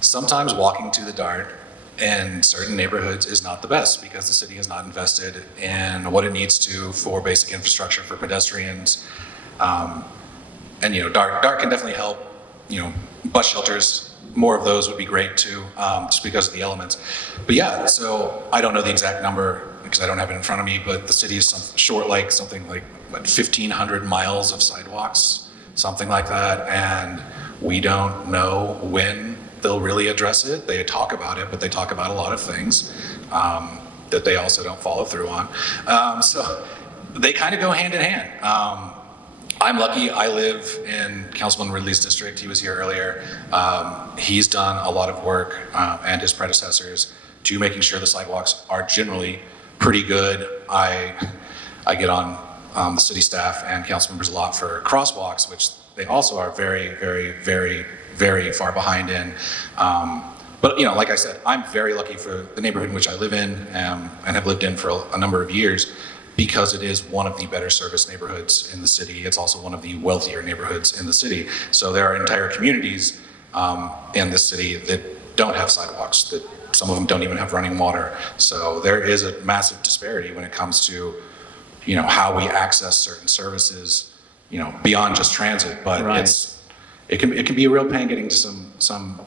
sometimes walking to the DART in certain neighborhoods is not the best because the city has not invested in what it needs to for basic infrastructure for pedestrians. And DART can definitely help. Bus shelters, more of those would be great too, just because of the elements. But yeah, so I don't know the exact number because I don't have it in front of me, but the city is something like 1,500 miles of sidewalks, something like that, and we don't know when they'll really address it. They talk about it, but they talk about a lot of things that they also don't follow through on. So they kind of go hand in hand. I'm lucky. I live in Councilman Ridley's district. He was here earlier. He's done a lot of work, and his predecessors, to making sure the sidewalks are generally pretty good. I get on the city staff and council members a lot for crosswalks, which they also are very, very, very, very far behind in. But like I said, I'm very lucky for the neighborhood in which I live in and have lived in for a number of years, because it is one of the better service neighborhoods in the city. It's also one of the wealthier neighborhoods in the city. So there are entire communities in the city that don't have sidewalks, that some of them don't even have running water. So there is a massive disparity when it comes to how we access certain services, beyond just transit. But Right. it can be a real pain getting to some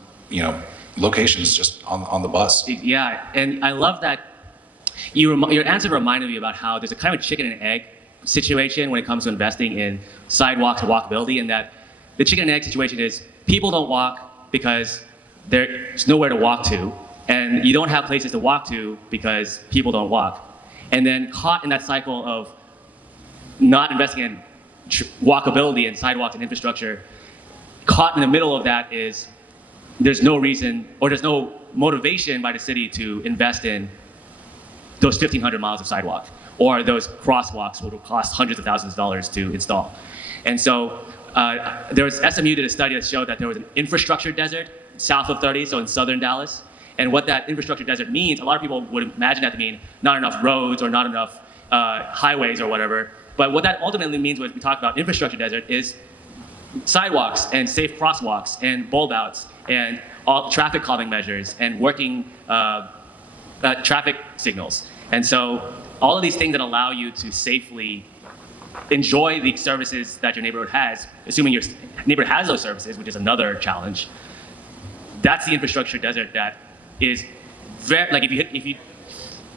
locations just on the bus. Yeah, and I love that your answer reminded me about how there's a kind of chicken and egg situation when it comes to investing in sidewalks and walkability, and that the chicken and egg situation is people don't walk because there's nowhere to walk to, and you don't have places to walk to because people don't walk. And then caught in that cycle of not investing in walkability and sidewalks and infrastructure, caught in the middle of that is there's no reason or there's no motivation by the city to invest in those 1,500 miles of sidewalk or those crosswalks, which will cost hundreds of thousands of dollars to install. And so SMU did a study that showed that there was an infrastructure desert south of 30, so in southern Dallas. And what that infrastructure desert means, a lot of people would imagine that to mean not enough roads or not enough highways or whatever. But what that ultimately means when we talk about infrastructure desert is sidewalks and safe crosswalks and bulb outs and all traffic calming measures and working traffic signals. And so all of these things that allow you to safely enjoy the services that your neighborhood has, assuming your neighborhood has those services, which is another challenge. That's the infrastructure desert that is very, like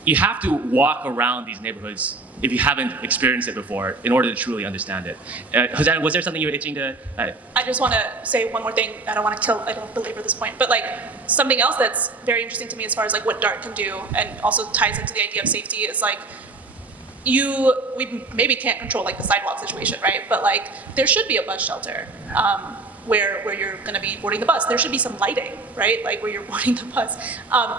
you have to walk around these neighborhoods if you haven't experienced it before in order to truly understand it. Hosanna, was there something you were itching to? I just want to say one more thing. I don't want to belabor this point, but like something else that's very interesting to me as far as like what DART can do and also ties into the idea of safety is like we maybe can't control like the sidewalk situation, right? But like there should be a bus shelter where you're going to be boarding the bus. There should be some lighting, right? Like where you're boarding the bus.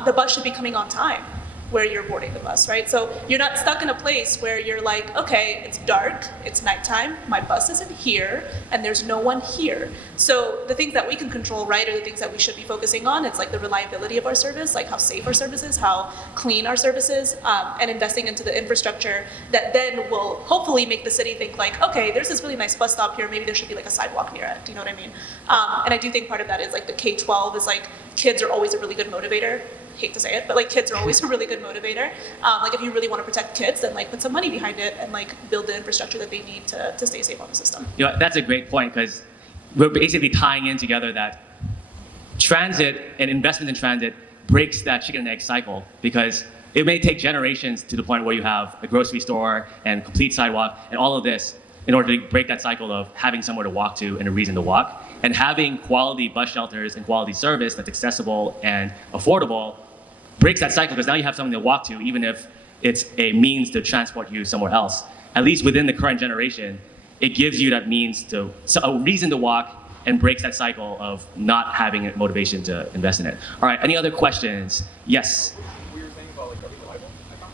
The bus should be coming on time where you're boarding the bus, right? So you're not stuck in a place where you're like, okay, it's dark, it's nighttime, my bus isn't here, and there's no one here. So the things that we can control, right, are the things that we should be focusing on. It's like the reliability of our service, like how safe our service is, how clean our service is, and investing into the infrastructure that then will hopefully make the city think like, okay, there's this really nice bus stop here, maybe there should be like a sidewalk near it, do you know what I mean? And I do think part of that is like the K-12 is like, kids are always a really good motivator. Hate to say it, but like kids are always a really good motivator. Like if you really want to protect kids, then like put some money behind it and like build the infrastructure that they need to stay safe on the system. You know, that's a great point because we're basically tying in together that transit and investment in transit breaks that chicken and egg cycle because it may take generations to the point where you have a grocery store and complete sidewalk and all of this in order to break that cycle of having somewhere to walk to and a reason to walk. And having quality bus shelters and quality service that's accessible and affordable breaks that cycle because now you have something to walk to, even if it's a means to transport you somewhere else. At least within the current generation, it gives you that means to, a reason to walk and breaks that cycle of not having a motivation to invest in it. All right, any other questions? Yes? We were saying about like, are we reliable? I found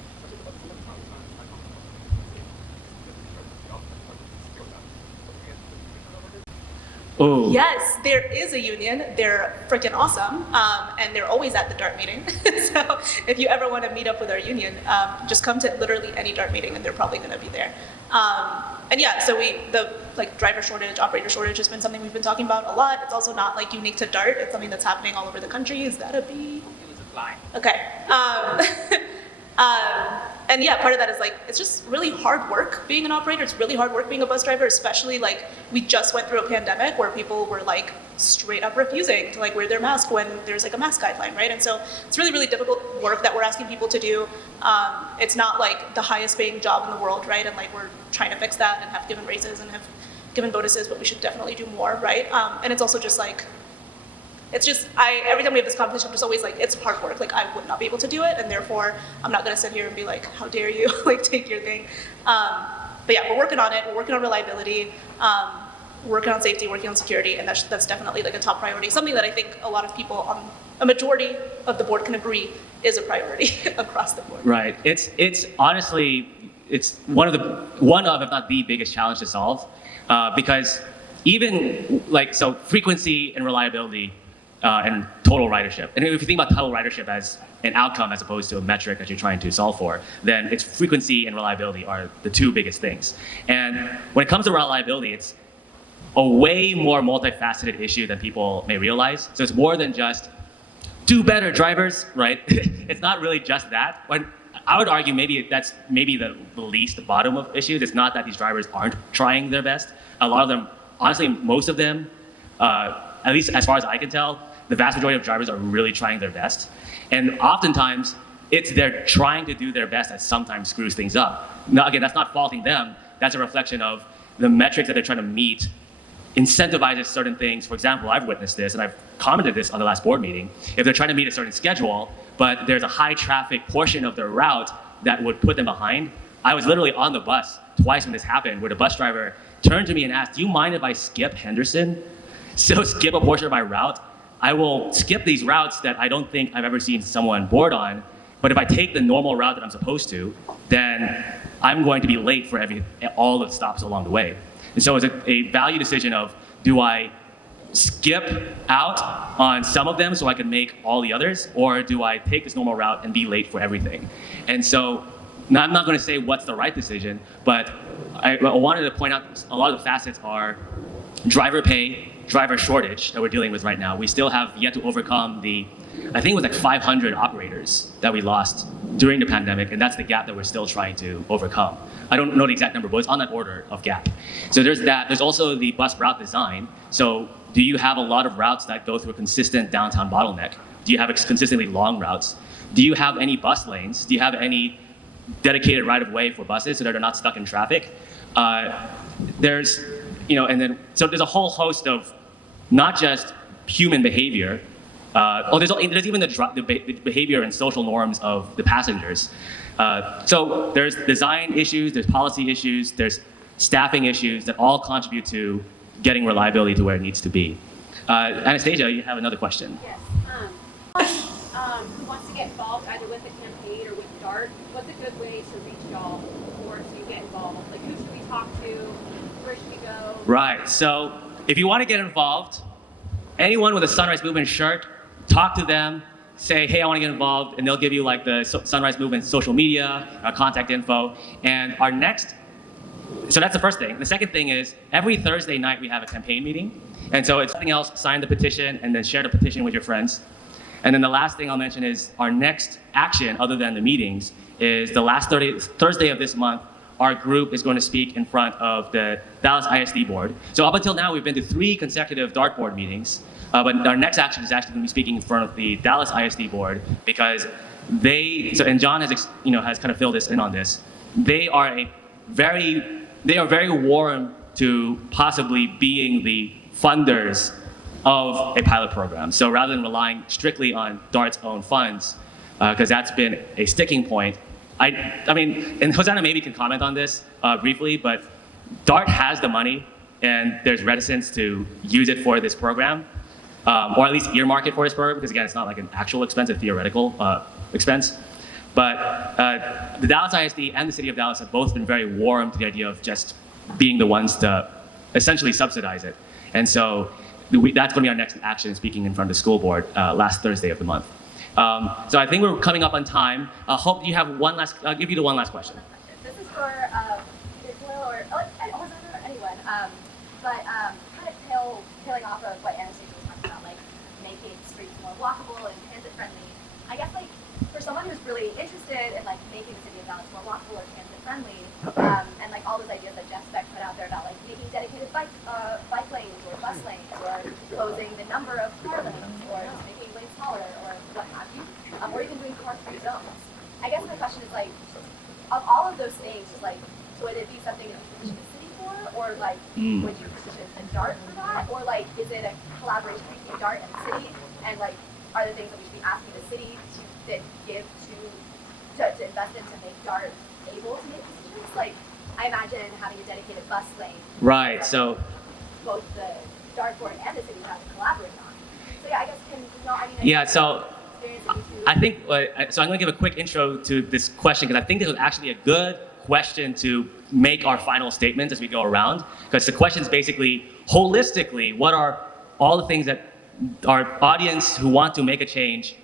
Oh. Yes, there is a union. They're freaking awesome, and they're always at the DART meeting. So if you ever want to meet up with our union, just come to literally any DART meeting, and they're probably going to be there. And yeah, so the like driver shortage, operator shortage has been something we've been talking about a lot. It's also not like unique to DART. It's something that's happening all over the country. Is that a B? It was a fly. Okay. And yeah, part of that is like, it's just really hard work being an operator. It's really hard work being a bus driver, especially like we just went through a pandemic where people were like straight up refusing to like wear their mask when there's like a mask guideline, right? And so it's really, really difficult work that we're asking people to do. It's not like the highest paying job in the world, right? And like we're trying to fix that and have given raises and have given bonuses, but we should definitely do more, right? And it's also just like, it's just, every time we have this conversation, I'm just always like, it's hard work. Like, I would not be able to do it, and therefore, I'm not gonna sit here and be like, how dare you, like, take your thing. But yeah, we're working on it. We're working on reliability, working on safety, working on security, and that's definitely like a top priority. Something that I think a lot of people on a majority of the board can agree is a priority across the board. Right. It's honestly, it's one of, if not the biggest challenge to solve, because even like, so frequency and reliability and total ridership. And if you think about total ridership as an outcome as opposed to a metric that you're trying to solve for, then it's frequency and reliability are the two biggest things. And when it comes to reliability, it's a way more multifaceted issue than people may realize. So it's more than just do better, drivers, right? It's not really just that. When I would argue maybe that's maybe the least, the bottom of issues. It's not that these drivers aren't trying their best. A lot of them, honestly, most of them, at least as far as I can tell, the vast majority of drivers are really trying their best. And oftentimes, it's they're trying to do their best that sometimes screws things up. Now, again, that's not faulting them. That's a reflection of the metrics that they're trying to meet incentivizes certain things. For example, I've witnessed this, and I've commented this on the last board meeting. If they're trying to meet a certain schedule, but there's a high traffic portion of their route that would put them behind. I was literally on the bus twice when this happened, where the bus driver turned to me and asked, "Do you mind if I skip Henderson? So skip a portion of my route? I will skip these routes that I don't think I've ever seen someone board on, but if I take the normal route that I'm supposed to, then I'm going to be late for all the stops along the way." And so it's a value decision of, do I skip out on some of them so I can make all the others, or do I take this normal route and be late for everything? And so now I'm not going to say what's the right decision, but I wanted to point out a lot of the facets are driver pay, driver shortage that we're dealing with right now. We still have yet to overcome I think it was like 500 operators that we lost during the pandemic, and that's the gap that we're still trying to overcome. I don't know the exact number, but it's on that order of gap. So there's that. There's also the bus route design. So do you have a lot of routes that go through a consistent downtown bottleneck? Do you have consistently long routes? Do you have any bus lanes? Do you have any dedicated right-of-way for buses so that they're not stuck in traffic? There's a whole host of not just human behavior. There's even the behavior and social norms of the passengers. So there's design issues, there's policy issues, there's staffing issues that all contribute to getting reliability to where it needs to be. Anastasia, you have another question. Yes. Who wants to get involved either with the campaign or with DART? What's a good way to reach y'all or to get involved? Like, who should we talk to? Where should we go? Right. So if you want to get involved, anyone with a Sunrise Movement shirt, talk to them, say, "Hey, I want to get involved," and they'll give you like the Sunrise Movement social media, contact info. And so that's the first thing. The second thing is every Thursday night we have a campaign meeting. And so it's something else, sign the petition and then share the petition with your friends. And then the last thing I'll mention is our next action, other than the meetings, is the last Thursday of this month, our group is going to speak in front of the Dallas ISD board. So up until now, we've been to 3 consecutive DART board meetings, but our next action is actually going to be speaking in front of the Dallas ISD board because and John has kind of filled us in on this. They are very warm to possibly being the funders of a pilot program. So rather than relying strictly on DART's own funds, because that's been a sticking point. I mean, and Hosanna maybe can comment on this briefly, but DART has the money and there's reticence to use it for this program, or at least earmark it for this program, because again, it's not like an actual expense, a theoretical expense. But the Dallas ISD and the city of Dallas have both been very warm to the idea of just being the ones to essentially subsidize it. And so that's going to be our next action, speaking in front of the school board last Thursday of the month. So I think we're coming up on time. Hope you have one last, I'll give you the one last question. This is for Will or anyone, but kind of tailing off of what Anastasia was talking about, like making streets more walkable and transit friendly. I guess like for someone who's really interested in like making the city of Dallas more walkable or transit friendly, and like all those ideas that Jeff Speck put out there about like making dedicated bike lanes or bus lanes or closing the number of car lanes or just making lanes smaller or what have you, or even doing car-free zones. I guess my question is like, of all of those things, is like, would it be something that you petition the city for, or like, would you petition the DART for that, or like, is it a collaboration between DART and the city, and like, are there things that we should be asking the city to give to invest in to make DART able to make decisions? Like, I imagine having a dedicated bus lane. Right. So Both the DART board and the city would have to collaborate on. So yeah, I guess yeah. So I think so. I'm going to give a quick intro to this question because I think this was actually a good question to make our final statements as we go around. Because the question is basically holistically, what are all the things that our audience who want to make a change,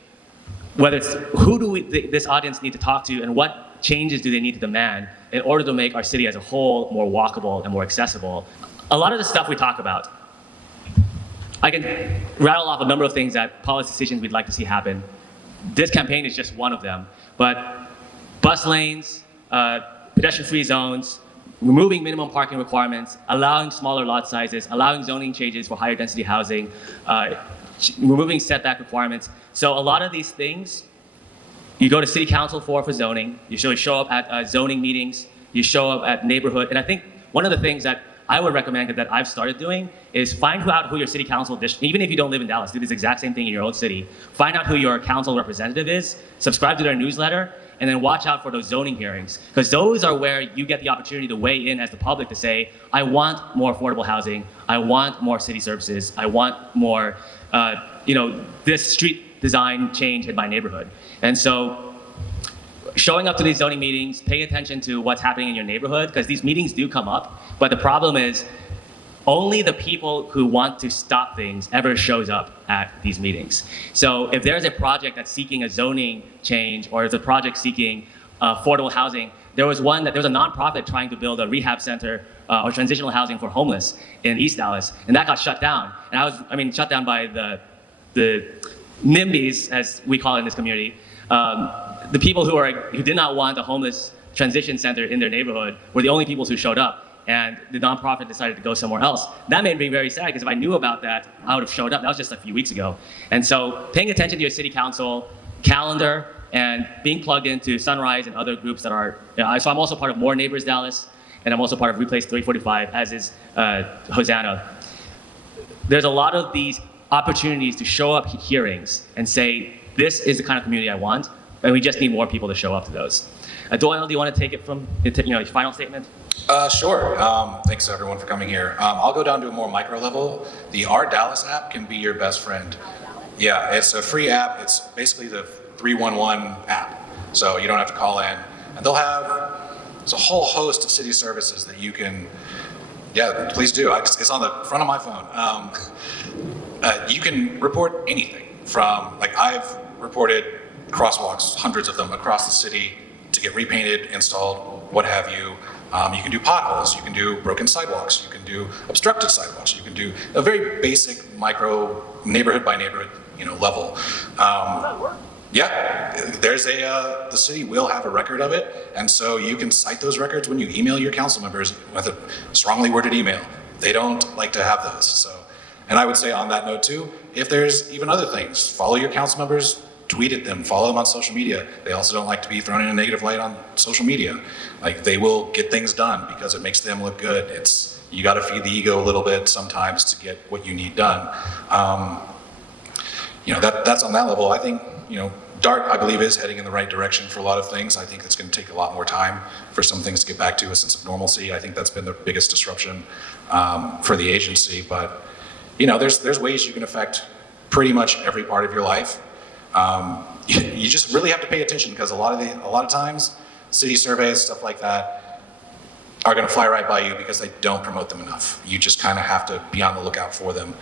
whether it's who do this audience need to talk to and what changes do they need to demand in order to make our city as a whole more walkable and more accessible. A lot of the stuff we talk about, I can rattle off a number of things that policy decisions we'd like to see happen. This campaign is just one of them, but bus lanes, pedestrian-free zones, removing minimum parking requirements, allowing smaller lot sizes, allowing zoning changes for higher density housing, removing setback requirements. So a lot of these things, you go to city council for zoning, you show up at zoning meetings, you show up at neighborhood, and I think one of the things that I would recommend that I've started doing is find out who your city council district, even if you don't live in Dallas, do this exact same thing in your own city. Find out who your council representative is, subscribe to their newsletter, and then watch out for those zoning hearings, because those are where you get the opportunity to weigh in as the public to say, I want more affordable housing, I want more city services, I want more, this street design change in my neighborhood. And so showing up to these zoning meetings, paying attention to what's happening in your neighborhood, because these meetings do come up, but the problem is only the people who want to stop things ever shows up at these meetings. So if there's a project that's seeking a zoning change, or there's a project seeking affordable housing, there was a nonprofit trying to build a rehab center or transitional housing for homeless in East Dallas, and that got shut down. And shut down by the NIMBYs, as we call it in this community. The people who did not want a homeless transition center in their neighborhood were the only people who showed up. And the nonprofit decided to go somewhere else. That made me very sad, because if I knew about that, I would have showed up. That was just a few weeks ago. And so paying attention to your city council calendar and being plugged into Sunrise and other groups that are, so I'm also part of More Neighbors Dallas, and I'm also part of Replace 345, as is Hosanna. There's a lot of these opportunities to show up at hearings and say, this is the kind of community I want, and we just need more people to show up to those. Doyle, do you want to take it from your final statement? Sure. Thanks everyone for coming here. I'll go down to a more micro level. The Our Dallas app can be your best friend. Yeah, it's a free app. It's basically the 311 app. So you don't have to call in. And it's a whole host of city services that you can, please do. It's on the front of my phone. You can report anything from, I've reported crosswalks, hundreds of them across the city to get repainted, installed, what have you. You can do potholes, you can do broken sidewalks, you can do obstructed sidewalks, you can do a very basic micro neighborhood by neighborhood, level. The city will have a record of it, and so you can cite those records when you email your council members with a strongly worded email. They don't like to have those, so. And I would say on that note too, if there's even other things, follow your council members, tweet at them, follow them on social media. They also don't like to be thrown in a negative light on social media. They will get things done because it makes them look good. You got to feed the ego a little bit sometimes to get what you need done. That's on that level. I think, DART, I believe, is heading in the right direction for a lot of things. I think it's going to take a lot more time for some things to get back to a sense of normalcy. I think that's been the biggest disruption for the agency. But, there's ways you can affect pretty much every part of your life. You just really have to pay attention, because a lot of times city surveys, stuff like that, are going to fly right by you because they don't promote them enough. You just kind of have to be on the lookout for them.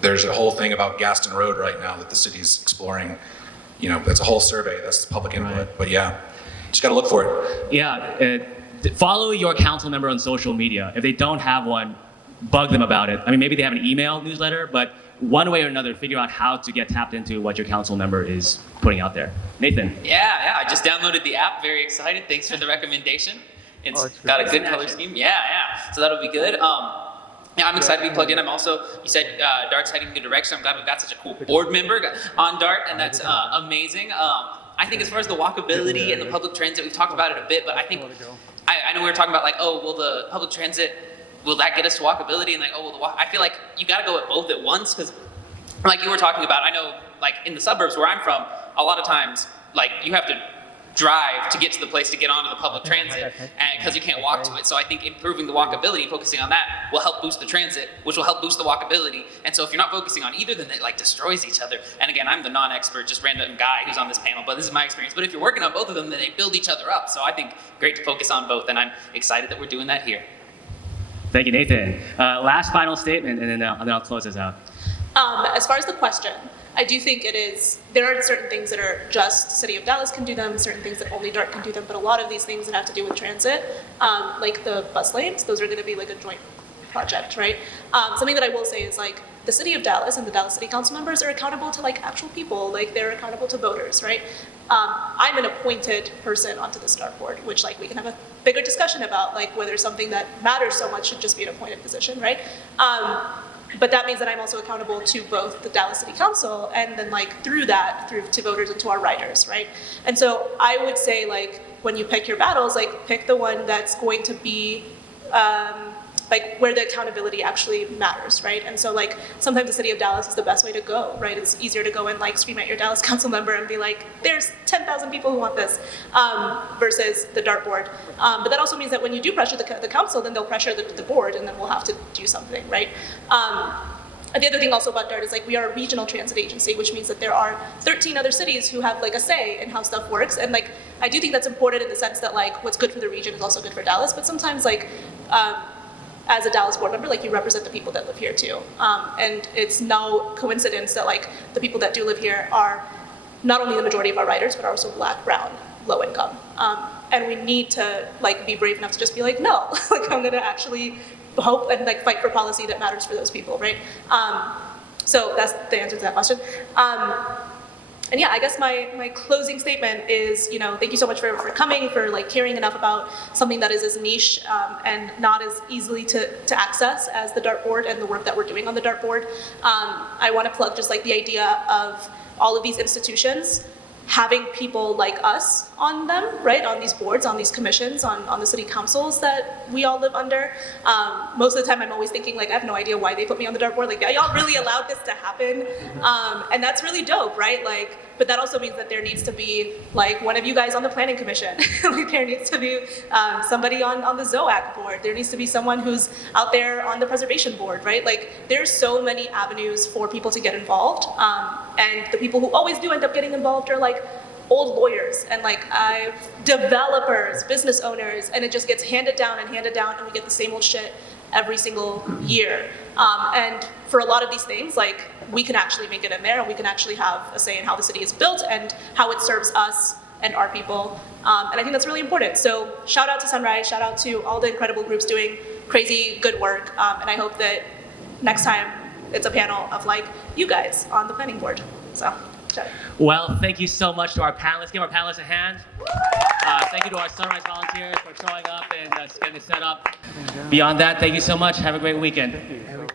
There's a whole thing about Gaston Road right now that the city's exploring. That's a whole survey. That's the public input. Right. But just got to look for it. Yeah, follow your council member on social media. If they don't have one, bug them about it. Maybe they have an email newsletter, but one way or another, figure out how to get tapped into what your council member is putting out there. Nathan. Yeah, I just downloaded the app. Very excited. Thanks for the recommendation. It's got a good color scheme. Yeah. So that'll be good. I'm excited to be plugged in. I'm also, you said DART's heading in a good direction. I'm glad we've got such a cool board member on DART, and that's amazing. I think as far as the walkability and the public transit, we've talked about it a bit, but I think, I know we were talking about will the public transit, will that get us to walkability? And I feel like you got to go at both at once, because like you were talking about, I know in the suburbs where I'm from, a lot of times you have to drive to get to the place to get onto the public transit, and because you can't walk to it. So I think improving the walkability, focusing on that, will help boost the transit, which will help boost the walkability. And so if you're not focusing on either, then it destroys each other. And again, I'm the non-expert, just random guy who's on this panel, but this is my experience. But if you're working on both of them, then they build each other up. So I think great to focus on both, and I'm excited that we're doing that here. Thank you, Nathan. Last final statement, and then I'll close this out. As far as the question, I do think there are certain things that are just City of Dallas can do them, certain things that only DART can do them, but a lot of these things that have to do with transit, like the bus lanes, those are going to be a joint project, right? Something that I will say is the City of Dallas and the Dallas City Council members are accountable to actual people, they're accountable to voters, right? I'm an appointed person onto the DART board, which we can have a bigger discussion about whether something that matters so much should just be an appointed position, right? But that means that I'm also accountable to both the Dallas City Council and then through to voters and to our riders, right? And so I would say when you pick your battles, pick the one that's going to be like where the accountability actually matters, right? And so like sometimes the city of Dallas is the best way to go, right? It's easier to go and like scream at your Dallas council member and be like, there's 10,000 people who want this, versus the dartboard. But that also means that when you do pressure the council, then they'll pressure the board, and then we'll have to do something, right? And the other thing also about DART is like we are a regional transit agency, which means that there are 13 other cities who have like a say in how stuff works. And like I do think that's important in the sense that like what's good for the region is also good for Dallas. But sometimes like as a Dallas board member, like you represent the people that live here too. And it's no coincidence that like the people that do live here are not only the majority of our riders, but are also Black, brown, low income. And we need to like be brave enough to just be like, no, like I'm gonna actually hope and like fight for policy that matters for those people, right? So that's the answer to that question. And yeah, I guess my closing statement is, you know, thank you so much for coming, for like caring enough about something that is as niche and not as easily to access as the dartboard and the work that we're doing on the dartboard. I want to plug just like the idea of all of these institutions having people like us on them, right? On these boards, on these commissions, on the city councils that we all live under. Most of the time I'm always thinking like, I have no idea why they put me on the dartboard. Like, y'all really allowed this to happen? And that's really dope, right? Like, but that also means that there needs to be like one of you guys on the planning commission. Like there needs to be somebody on the ZOAC board. There needs to be someone who's out there on the preservation board, right? Like there's so many avenues for people to get involved. And the people who always do end up getting involved are like old lawyers and like developers, business owners, and it just gets handed down and we get the same old shit every single year. And for a lot of these things, like we can actually make it in there and we can actually have a say in how the city is built and how it serves us and our people. And I think that's really important. So shout out to Sunrise, shout out to all the incredible groups doing crazy good work. And I hope that next time it's a panel of like you guys on the planning board. So, shout out. Well, thank you so much to our panelists. Give our panelists a hand. Thank you to our Sunrise volunteers for showing up and getting it set up. Beyond that, thank you so much. Have a great weekend.